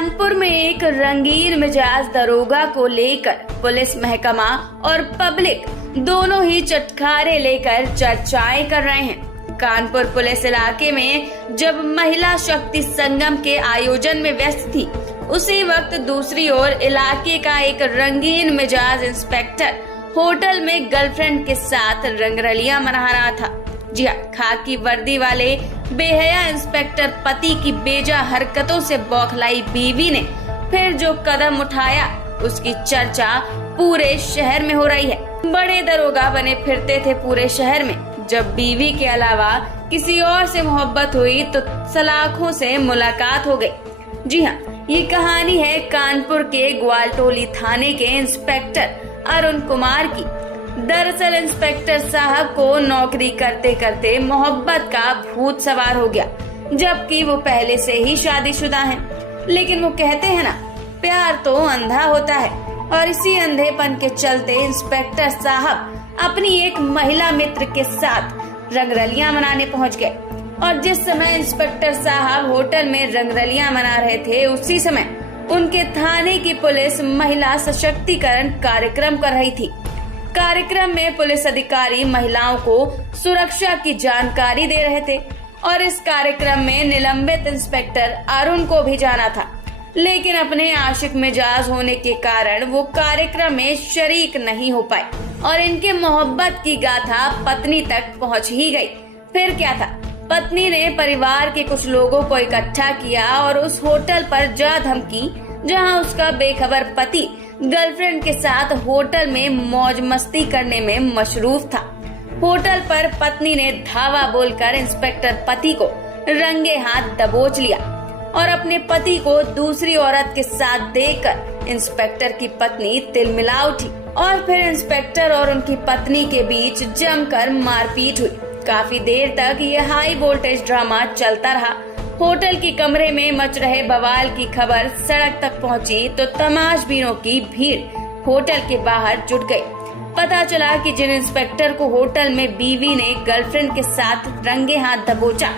कानपुर में एक रंगीन मिजाज दरोगा को लेकर पुलिस महकमा और पब्लिक दोनों ही चटखारे लेकर चर्चाएं कर रहे हैं। कानपुर पुलिस इलाके में जब महिला शक्ति संगम के आयोजन में व्यस्त थी, उसी वक्त दूसरी ओर इलाके का एक रंगीन मिजाज इंस्पेक्टर होटल में गर्लफ्रेंड के साथ रंगरलियां मना रहा था। जी हाँ, खाकी वर्दी वाले बेहया इंस्पेक्टर पति की बेजा हरकतों से बौखलाई बीवी ने फिर जो कदम उठाया, उसकी चर्चा पूरे शहर में हो रही है। बड़े दरोगा बने फिरते थे पूरे शहर में। जब बीवी के अलावा किसी और से मोहब्बत हुई तो सलाखों से मुलाकात हो गई। जी हाँ, ये कहानी है कानपुर के ग्वालटोली थाने के इंस्पेक्टर अरुण कुमार की। दरअसल इंस्पेक्टर साहब को नौकरी करते करते मोहब्बत का भूत सवार हो गया, जबकि वो पहले से ही शादीशुदा हैं। लेकिन वो कहते हैं ना, प्यार तो अंधा होता है, और इसी अंधेपन के चलते इंस्पेक्टर साहब अपनी एक महिला मित्र के साथ रंगरलियां मनाने पहुंच गए। और जिस समय इंस्पेक्टर साहब होटल में रंगरलियां मना रहे थे, उसी समय उनके थाने की पुलिस महिला सशक्तिकरण कार्यक्रम कर रही थी। कार्यक्रम में पुलिस अधिकारी महिलाओं को सुरक्षा की जानकारी दे रहे थे और इस कार्यक्रम में निलंबित इंस्पेक्टर अरुण को भी जाना था, लेकिन अपने आशिक मिजाज होने के कारण वो कार्यक्रम में शरीक नहीं हो पाए और इनके मोहब्बत की गाथा पत्नी तक पहुंच ही गई। फिर क्या था, पत्नी ने परिवार के कुछ लोगों को इकट्ठा किया और उस होटल पर जा धमकी, जहां उसका बेखबर पति गर्लफ्रेंड के साथ होटल में मौज मस्ती करने में मशरूफ था। होटल पर पत्नी ने धावा बोलकर इंस्पेक्टर पति को रंगे हाथ दबोच लिया और अपने पति को दूसरी औरत के साथ देखकर इंस्पेक्टर की पत्नी तिलमिला उठी और फिर इंस्पेक्टर और उनकी पत्नी के बीच जमकर मारपीट हुई। काफी देर तक ये हाई वोल्टेज ड्रामा चलता रहा। होटल के कमरे में मच रहे बवाल की खबर सड़क तक पहुंची तो तमाशबीनों की भीड़ होटल के बाहर जुट गई। पता चला कि जिन इंस्पेक्टर को होटल में बीवी ने गर्लफ्रेंड के साथ रंगे हाथ दबोचा,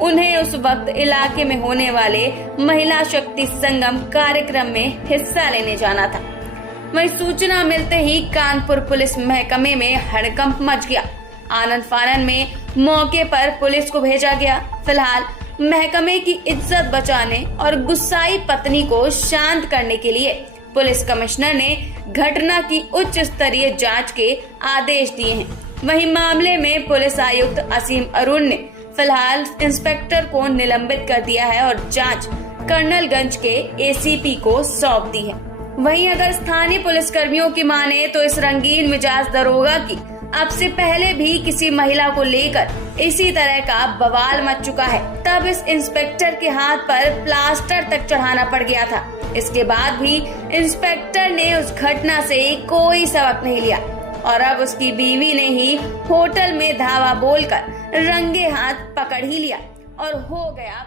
उन्हें उस वक्त इलाके में होने वाले महिला शक्ति संगम कार्यक्रम में हिस्सा लेने जाना था। वहीं सूचना मिलते ही कानपुर पुलिस महकमे में हड़कंप मच गया। आनन फानन में मौके पर पुलिस को भेजा गया। फिलहाल महकमे की इज्जत बचाने और गुस्साई पत्नी को शांत करने के लिए पुलिस कमिश्नर ने घटना की उच्च स्तरीय जांच के आदेश दिए हैं। वहीं मामले में पुलिस आयुक्त असीम अरुण ने फिलहाल इंस्पेक्टर को निलंबित कर दिया है और जांच कर्नलगंज के एसीपी को सौंप दी है। वहीं अगर स्थानीय पुलिस कर्मियों की माने तो इस रंगीन मिजाज दरोगा की अब से पहले भी किसी महिला को लेकर इसी तरह का बवाल मच चुका है। तब इस इंस्पेक्टर के हाथ पर प्लास्टर तक चढ़ाना पड़ गया था। इसके बाद भी इंस्पेक्टर ने उस घटना से कोई सबक नहीं लिया और अब उसकी बीवी ने ही होटल में धावा बोलकर रंगे हाथ पकड़ ही लिया और हो गया